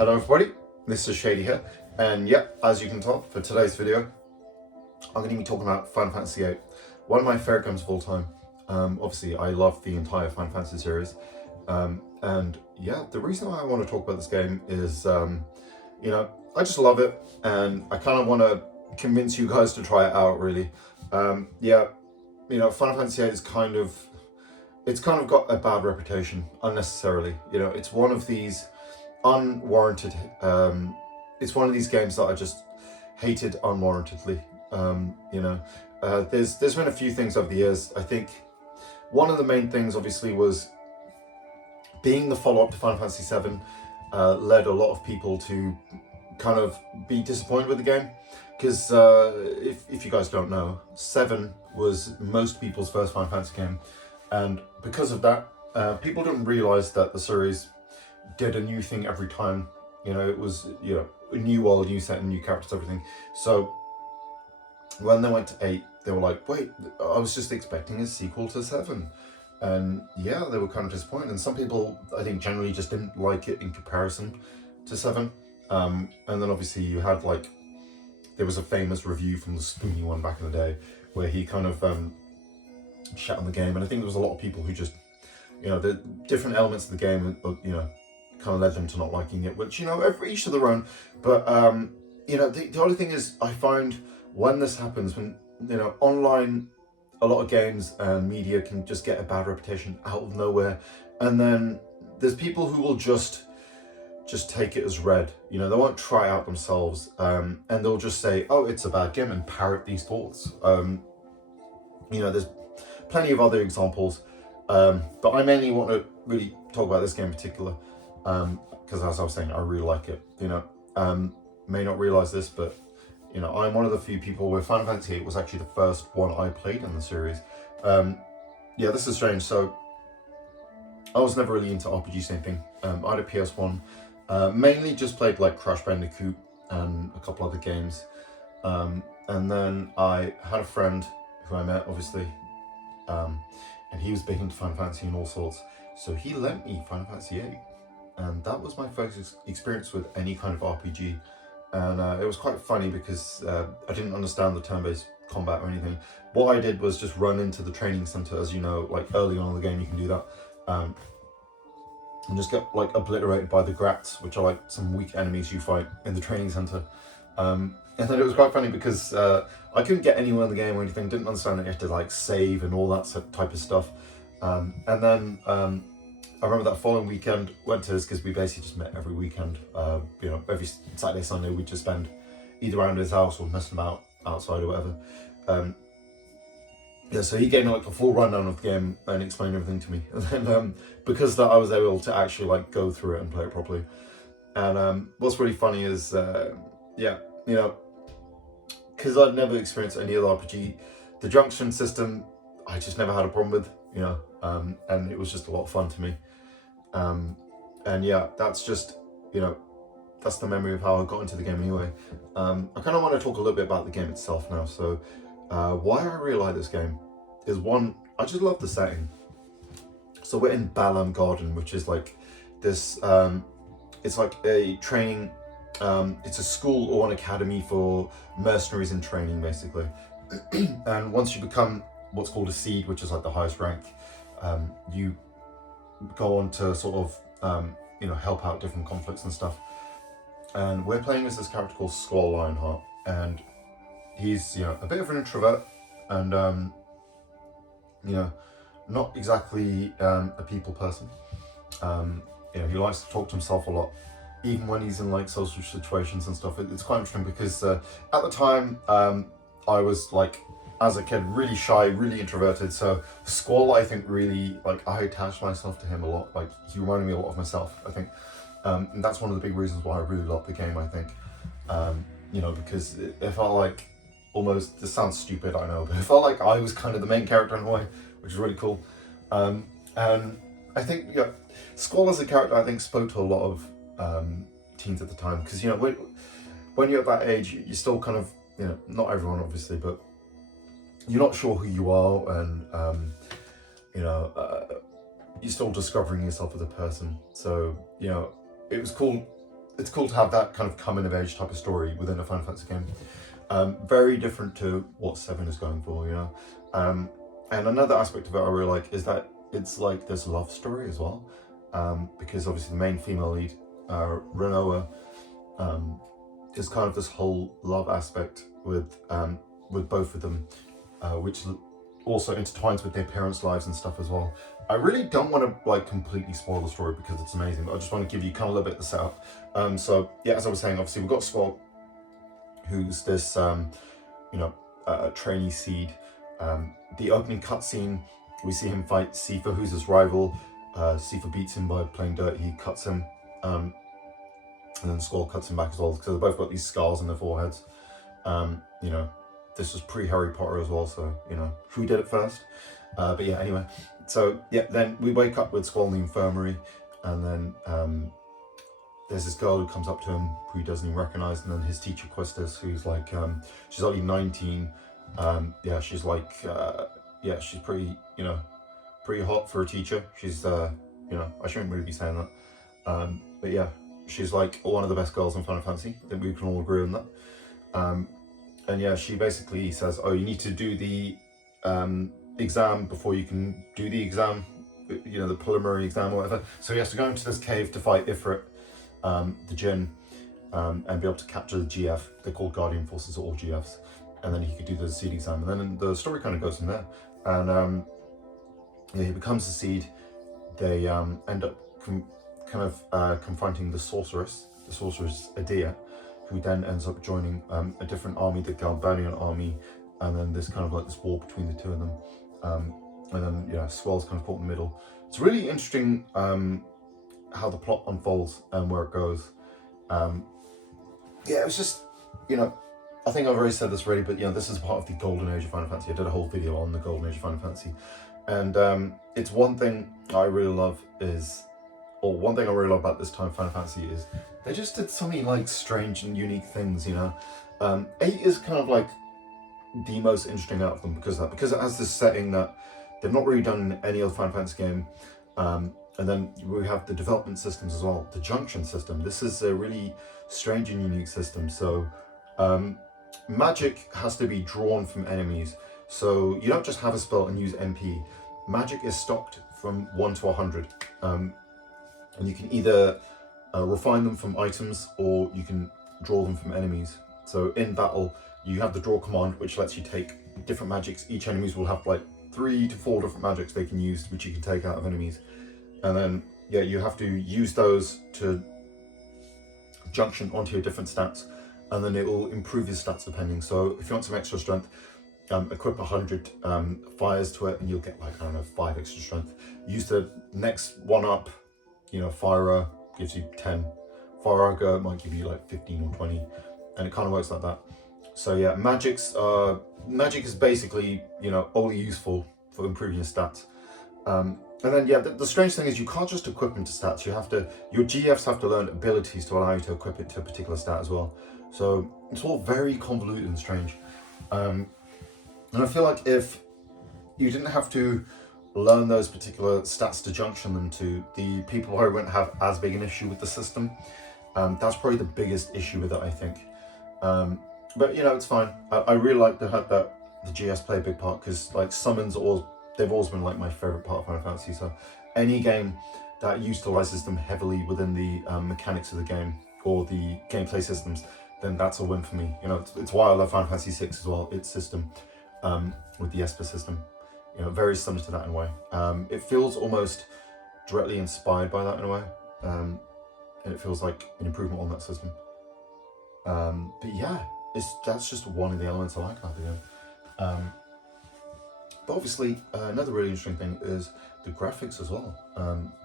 Hello everybody, this is Shady here, and yeah, as you can tell, for today's video, I'm going to be talking about Final Fantasy VIII, one of my favourite games of all time. Obviously, I love the entire Final Fantasy series, and yeah, the reason why I want to talk about this game is, I just love it, and I kind of want to convince you guys to try it out, really. Final Fantasy VIII is it's kind of got a bad reputation, unnecessarily. It's one of these unwarranted, it's one of these games that I just hated unwarrantedly. There's been a few things over the years. I think one of the main things, obviously, was being the follow-up to Final Fantasy VII led a lot of people to kind of be disappointed with the game, because if you guys don't know, 7 was most people's first Final Fantasy game, and because of that, people didn't realize that the series did a new thing every time. It was a new world, new set, new characters, everything. So when they went to 8, they were like, wait, I was just expecting a sequel to 7. And yeah, they were kind of disappointed. And some people, I think, generally just didn't like it in comparison to 7. And then obviously you had, there was a famous review from the Spoony one back in the day where he kind of shat on the game. And I think there was a lot of people who just, the different elements of the game, kind of led them to not liking it, which, each to their own. But, the other thing is, I find when this happens, when, online, a lot of games and media can just get a bad reputation out of nowhere. And then there's people who will just take it as read. They won't try it out themselves. And they'll just say, oh, it's a bad game, and parrot these thoughts. There's plenty of other examples. But I mainly want to really talk about this game in particular. Because as I was saying, I really like it. May not realize this, but I'm one of the few people where Final Fantasy VIII was actually the first one I played in the series. This is strange. So I was never really into RPGs or anything. I had a PS1, mainly just played like Crash Bandicoot and a couple other games. And then I had a friend who I met, obviously, and he was big into Final Fantasy and all sorts. So he lent me Final Fantasy VIII. And that was my first experience with any kind of RPG. And it was quite funny because I didn't understand the turn-based combat or anything. What I did was just run into the training center, as you know, like early on in the game you can do that. And just get obliterated by the Grats, which are like some weak enemies you fight in the training center. And then it was quite funny because I couldn't get anywhere in the game or anything, didn't understand that you had to save and all that type of stuff. And then I remember that following weekend, went to his, because we basically just met every weekend. Every Saturday, Sunday, we'd just spend either around his house or messing about outside or whatever. So he gave me a full rundown of the game and explained everything to me. And then because that, I was able to actually go through it and play it properly. And what's really funny is, because I'd never experienced any other RPG, the junction system, I just never had a problem with, and it was just a lot of fun to me. And yeah, that's just, that's the memory of how I got into the game anyway. I kind of want to talk a little bit about the game itself now. So why I really like this game is, one, I just love the setting. So we're in Balamb Garden, which is this, it's like a training, it's a school or an academy for mercenaries in training, basically. And once you become what's called a seed, which is the highest rank, you go on to sort of, help out different conflicts and stuff. And we're playing as this character called Squall Lionheart, and he's, a bit of an introvert, and, not exactly a people person. He likes to talk to himself a lot, even when he's in social situations and stuff. It's quite interesting because at the time, I was as a kid, really shy, really introverted. So Squall, I think, really, I attached myself to him a lot. He reminded me a lot of myself, I think. And that's one of the big reasons why I really love the game, I think. Because it felt almost, this sounds stupid, I know, but it felt like I was kind of the main character in a way, which is really cool. And I think, Squall as a character, I think, spoke to a lot of teens at the time. Because, when you're at that age, you're still kind of, not everyone, obviously, but you're not sure who you are, and you're still discovering yourself as a person. So it was cool it's cool to have that kind of coming of age type of story within a Final Fantasy game. Very different to what 7 is going for, you know. And another aspect of it I really like is that it's like this love story as well, because obviously the main female lead, Rinoa, is kind of this whole love aspect with both of them, which also intertwines with their parents' lives and stuff as well. I really don't want to like completely spoil the story because it's amazing, but I just want to give you kind of a little bit of the setup. So yeah, as I was saying, obviously we've got Squall, who's this trainee seed. The opening cutscene, we see him fight Sifa, who's his rival. Sifa beats him by playing dirt. He cuts him, and then Squall cuts him back as well, because they've both got these scars on their foreheads. You know, this was pre-Harry Potter as well, so, you know, who did it first? But yeah, anyway. So, yeah, then we wake up with Squall in the infirmary, and then there's this girl who comes up to him who he doesn't even recognize, and then his teacher, Quistis, who's like, she's only 19. Yeah, she's like, yeah, she's pretty, you know, pretty hot for a teacher. She's, you know, I shouldn't really be saying that. But yeah, she's like one of the best girls in Final Fantasy. I think we can all agree on that. And yeah, she basically says, oh, you need to do the exam before you can do the exam, you know, the preliminary exam or whatever. So he has to go into this cave to fight Ifrit, the Djinn, and be able to capture the GF. They're called Guardian Forces or GFs. And then he could do the seed exam. And then the story kind of goes from there. And yeah, he becomes the seed. They end up confronting the sorceress Adia, who then ends up joining a different army, the Galbanian army, and then there's kind of like this war between the two of them. And then, yeah, Squall's kind of caught in the middle. It's really interesting how the plot unfolds and where it goes. Yeah, it was just, you know, I think I've already said this already, but, you know, this is part of the golden age of Final Fantasy. I did a whole video on the golden age of Final Fantasy. And it's one thing I really love is, or one thing I really love about this time Final Fantasy is they just did so many like strange and unique things, you know. 8 is kind of like the most interesting out of them because it has this setting that they've not really done in any other Final Fantasy game. And then we have the development systems as well. The junction system. This is a really strange and unique system. So magic has to be drawn from enemies. So you don't just have a spell and use MP. Magic is stocked from 1 to 100. And you can either refine them from items or you can draw them from enemies. So in battle, you have the draw command, which lets you take different magics. Each enemies will have like 3 to 4 different magics they can use, which you can take out of enemies. And then, yeah, you have to use those to junction onto your different stats, and then it will improve your stats depending. So if you want some extra strength, equip 100 fires to it and you'll get like, I don't know, 5 extra strength. Use the next one up, you know, Fire gives you 10. Fire Ogre might give you like 15 or 20, and it kind of works like that. So yeah, magic is basically, you know, only useful for improving your stats. And then, yeah, the strange thing is you can't just equip them to stats. Your GFs have to learn abilities to allow you to equip it to a particular stat as well. So it's all very convoluted and strange. And I feel like if you didn't have to learn those particular stats to junction them to, the people probably wouldn't have as big an issue with the system. That's probably the biggest issue with it, I think. But, you know, it's fine. I really like the fact that the GS play a big part, because like summons they've always been like my favorite part of Final Fantasy. So any game that utilizes them heavily within the mechanics of the game or the gameplay systems, then that's a win for me. You know, it's why I love Final Fantasy 6 as well. Its system with the Esper system, you know, very similar to that in a way. It feels almost directly inspired by that in a way, and it feels like an improvement on that system. But yeah, that's just one of the elements I like about the game. But obviously, another really interesting thing is the graphics as well.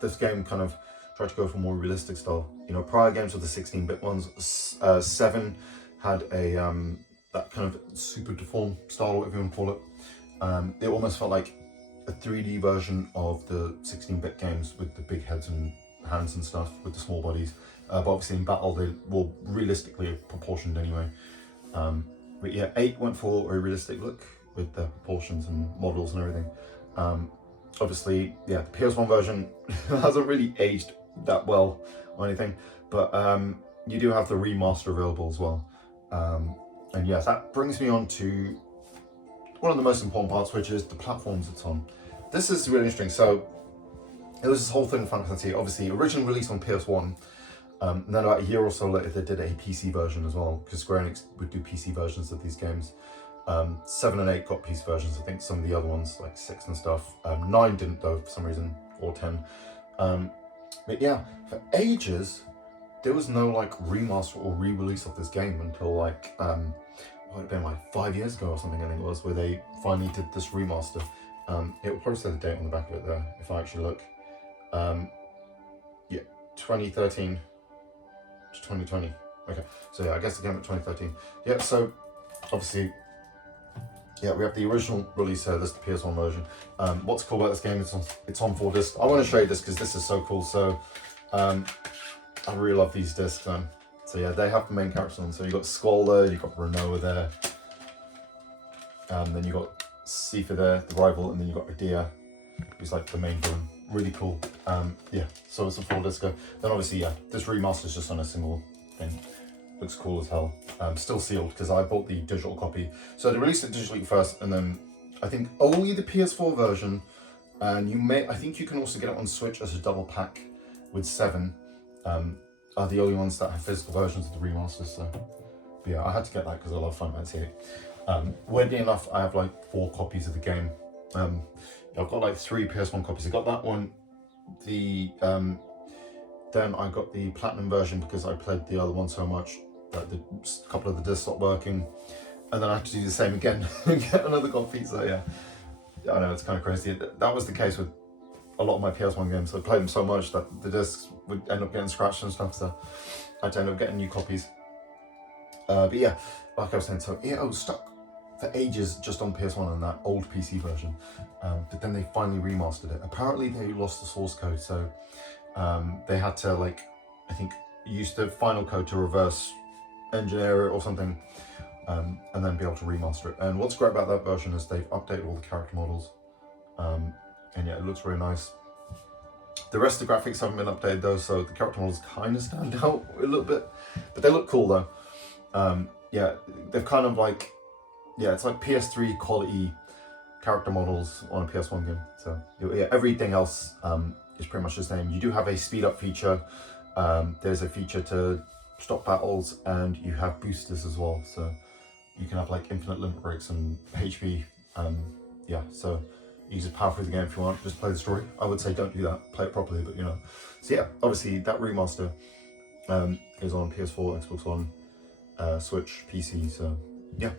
This game kind of tried to go for more realistic style. You know, prior games were the 16-bit ones. 7 had a that kind of super deformed style, whatever you want to call it. It almost felt like a 3D version of the 16-bit games with the big heads and hands and stuff with the small bodies. But obviously in battle they were realistically proportioned anyway. But yeah, 8 went for a realistic look with the proportions and models and everything. Obviously, yeah, the PS1 version hasn't really aged that well or anything, but you do have the remaster available as well. And yes, that brings me on to one of the most important parts, which is the platforms it's on. This is really interesting. So it was this whole thing with Final Fantasy, obviously originally released on PS1, and then about a year or so later they did a PC version as well, because Square Enix would do PC versions of these games. 7 and 8 got PC versions, I think some of the other ones, like 6 and stuff. 9 didn't though, for some reason, or 10. But yeah, for ages, there was no like remaster or re-release of this game until like, what would have been like 5 years ago or something, I think it was, where they finally did this remaster. It will probably say the date on the back of it there, if I actually look. Yeah, 2013 to 2020. Okay, so yeah, I guess again at 2013. Yeah, so obviously, yeah, we have the original release here. This is the PS1 version. What's cool about this game is it's on 4 discs. I want to show you this because this is so cool. So I really love these discs. So yeah, they have the main characters on. So you got Squall there, you got Rinoa there, then you got Sypha there, the rival, and then you got Edea, who's like the main villain. Really cool. Yeah, so it's a 4 disc. Then obviously, yeah, this remaster is just on a single thing. Looks cool as hell. Still sealed because I bought the digital copy. So they released it digitally first, and then I think only the PS4 version, and I think you can also get it on Switch as a double pack with 7. Are the only ones that have physical versions of the remasters. So, but yeah, I had to get that because I love Final Fantasy 8. Weirdly enough, I have like 4 copies of the game. I've got like 3 PS1 copies. I got that one. Then I got the Platinum version because I played the other one so much that a couple of the discs stopped working, and then I had to do the same again and get another copy. So yeah, I know it's kind of crazy. That was the case with a lot of my PS1 games. I played them so much that the discs would end up getting scratched and stuff. So I had to end up getting new copies. But yeah, like I was saying, so yeah, I was stuck for ages just on PS1 and that old PC version. But then they finally remastered it. Apparently they lost the source code, so they had to like, I think, use the final code to reverse engineer it or something, and then be able to remaster it. And what's great about that version is they've updated all the character models, and yeah, it looks really nice. The rest of the graphics haven't been updated though, so the character models kind of stand out a little bit, but they look cool though. Yeah, they've kind of like, yeah, it's like PS3 quality character models on a PS1 game. So yeah, everything else is pretty much the same. You do have a speed up feature. There's a feature to stop battles, and you have boosters as well. So you can have like infinite limit breaks and HP. Yeah, so you just power through the game if you want. Just play the story. I would say don't do that. Play it properly, but you know. So yeah, obviously that remaster is on PS4, Xbox One, Switch, PC. So yeah,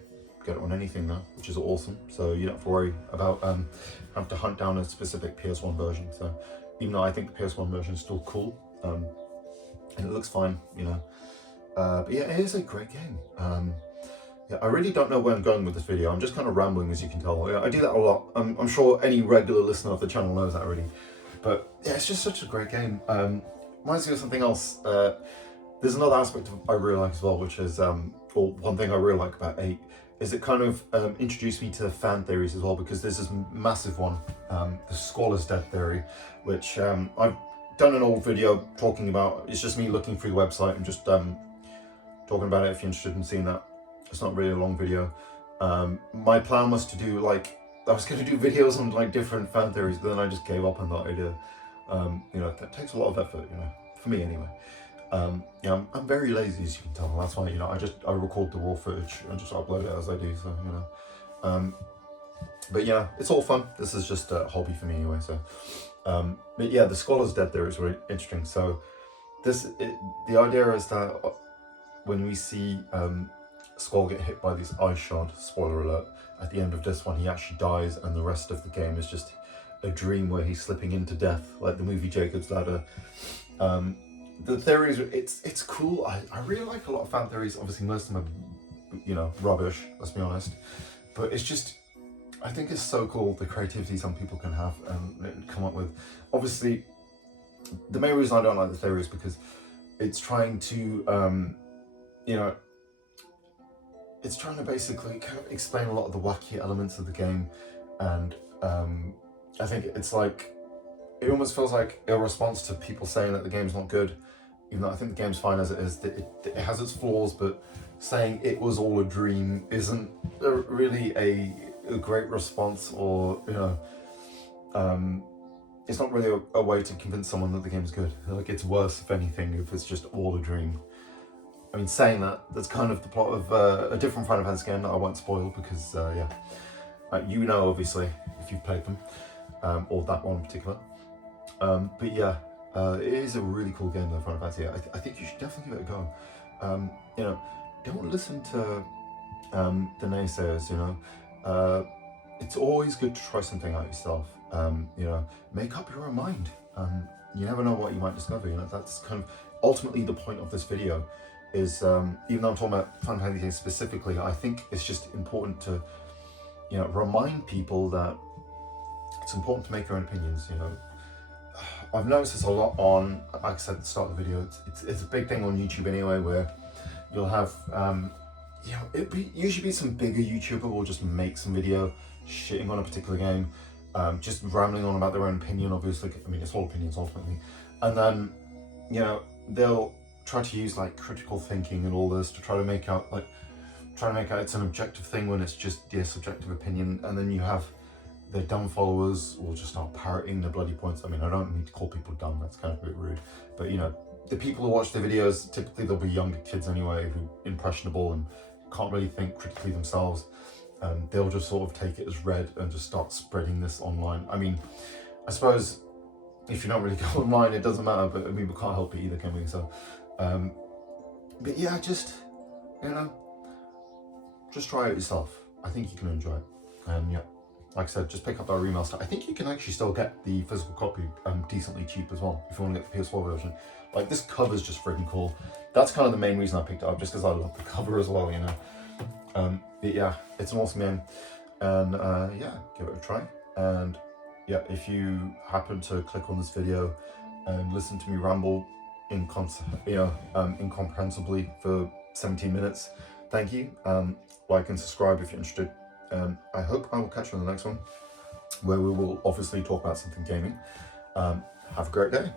get it on anything now, which is awesome. So you don't have to worry about having to hunt down a specific PS1 version. So even though I think the PS1 version is still cool, and it looks fine, you know. But yeah, it is a great game. Yeah, I really don't know where I'm going with this video. I'm just kind of rambling, as you can tell. Yeah, I do that a lot. I'm sure any regular listener of the channel knows that already. But yeah, it's just such a great game. Reminds me of something else. There's another aspect I really like as well, which is, or one thing I really like about 8, is it kind of introduced me to fan theories as well, because there's this massive one, the Squall is dead theory, which I've done an old video talking about. It's just me looking through the website and just talking about it if you're interested in seeing that. It's not really a long video. My plan was to do like, I was going to do videos on like different fan theories, but then I just gave up on that idea. You know, that takes a lot of effort, you know, for me anyway. You know, I'm very lazy, as you can tell. That's why, you know, I record the raw footage and just upload it as I do. So, you know, but yeah, it's all fun. This is just a hobby for me anyway. So, but yeah, the Squall is dead theory is really interesting. So, the idea is that when we see Squall get hit by this ice shard, spoiler alert, at the end of this one, he actually dies, and the rest of the game is just a dream where he's slipping into death, like the movie Jacob's Ladder. The theories, it's cool. I really like a lot of fan theories. Obviously, most of them are, you know, rubbish, let's be honest. But it's just, I think it's so cool, the creativity some people can have and come up with. Obviously, the main reason I don't like the theory is because it's trying to, you know, it's trying to basically kind of explain a lot of the wacky elements of the game. And I think it's like, it almost feels like a response to people saying that the game's not good. even though I think the game's fine as it is, it has its flaws, but saying it was all a dream isn't really a great response, or, you know, it's not really a way to convince someone that the game's good. Like, it's worse, if anything, if it's just all a dream. I mean, saying that, that's kind of the plot of a different Final Fantasy game that I won't spoil, because, yeah, you know, obviously, if you've played them, or that one in particular. But yeah, it is a really cool game, though, Final Fantasy. I think you should definitely give it a go. You know, don't listen to the naysayers, you know. It's always good to try something out yourself. You know, make up your own mind. You never know what you might discover, you know. That's kind of ultimately the point of this video, is even though I'm talking about Final Fantasy games specifically, I think it's just important to, you know, remind people that it's important to make your own opinions, you know. I've noticed this a lot on, like I said at the start of the video, it's a big thing on YouTube anyway, where you'll have, you know, usually be some bigger YouTuber will just make some video shitting on a particular game, just rambling on about their own opinion, obviously. I mean, it's all opinions ultimately. And then, you know, they'll try to use like critical thinking and all this to try to make out it's an objective thing when it's just their subjective opinion. And then you have their dumb followers will just start parroting their bloody points. I mean, I don't need to call people dumb, that's kind of a bit rude, but you know, the people who watch the videos, typically they'll be younger kids anyway, who are impressionable and can't really think critically themselves. They'll just sort of take it as read and just start spreading this online. I mean, I suppose if you don't really go online, it doesn't matter, but I mean, we can't help it either, can we? So, but yeah, just, you know, just try it yourself. I think you can enjoy it. And yeah, like I said, just pick up that remaster. I think you can actually still get the physical copy decently cheap as well, if you want to get the PS4 version. Like, this cover's just freaking cool. That's kind of the main reason I picked it up, just because I love the cover as well, you know. But yeah, it's an awesome game. And yeah, give it a try. And yeah, if you happen to click on this video and listen to me ramble incomprehensibly for 17 minutes, thank you. Like and subscribe if you're interested. I hope I will catch you on the next one, where we will obviously talk about something gaming. Have a great day.